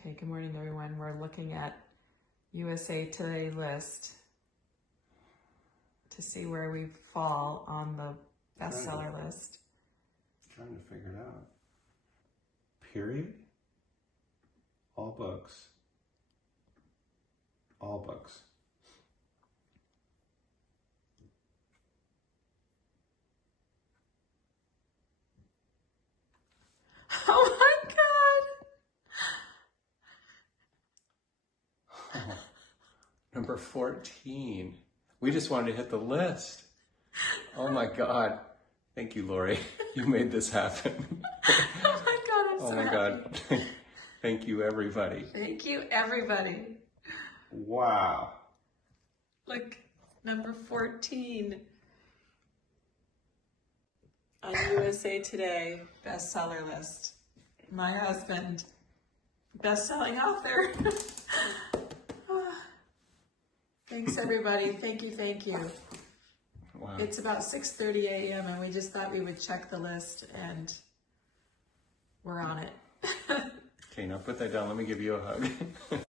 Okay, good morning, everyone. We're looking at USA Today list to see where we fall on the bestseller list. Trying to figure it out. Period? All books. All books. Oh my God! Oh, number 14. We just wanted to hit the list. Oh my God. Thank you, Lori. You made this happen. Oh my God, I'm so Oh my happy. God. Thank you, everybody. Thank you, everybody. Wow. Look, number 14 on USA Today bestseller list. My husband, best-selling author. Thanks, everybody. Thank you, thank you. Wow. It's about 6:30 a.m. and we just thought we would check the list and we're on it. Okay, now put that down. Let me give you a hug.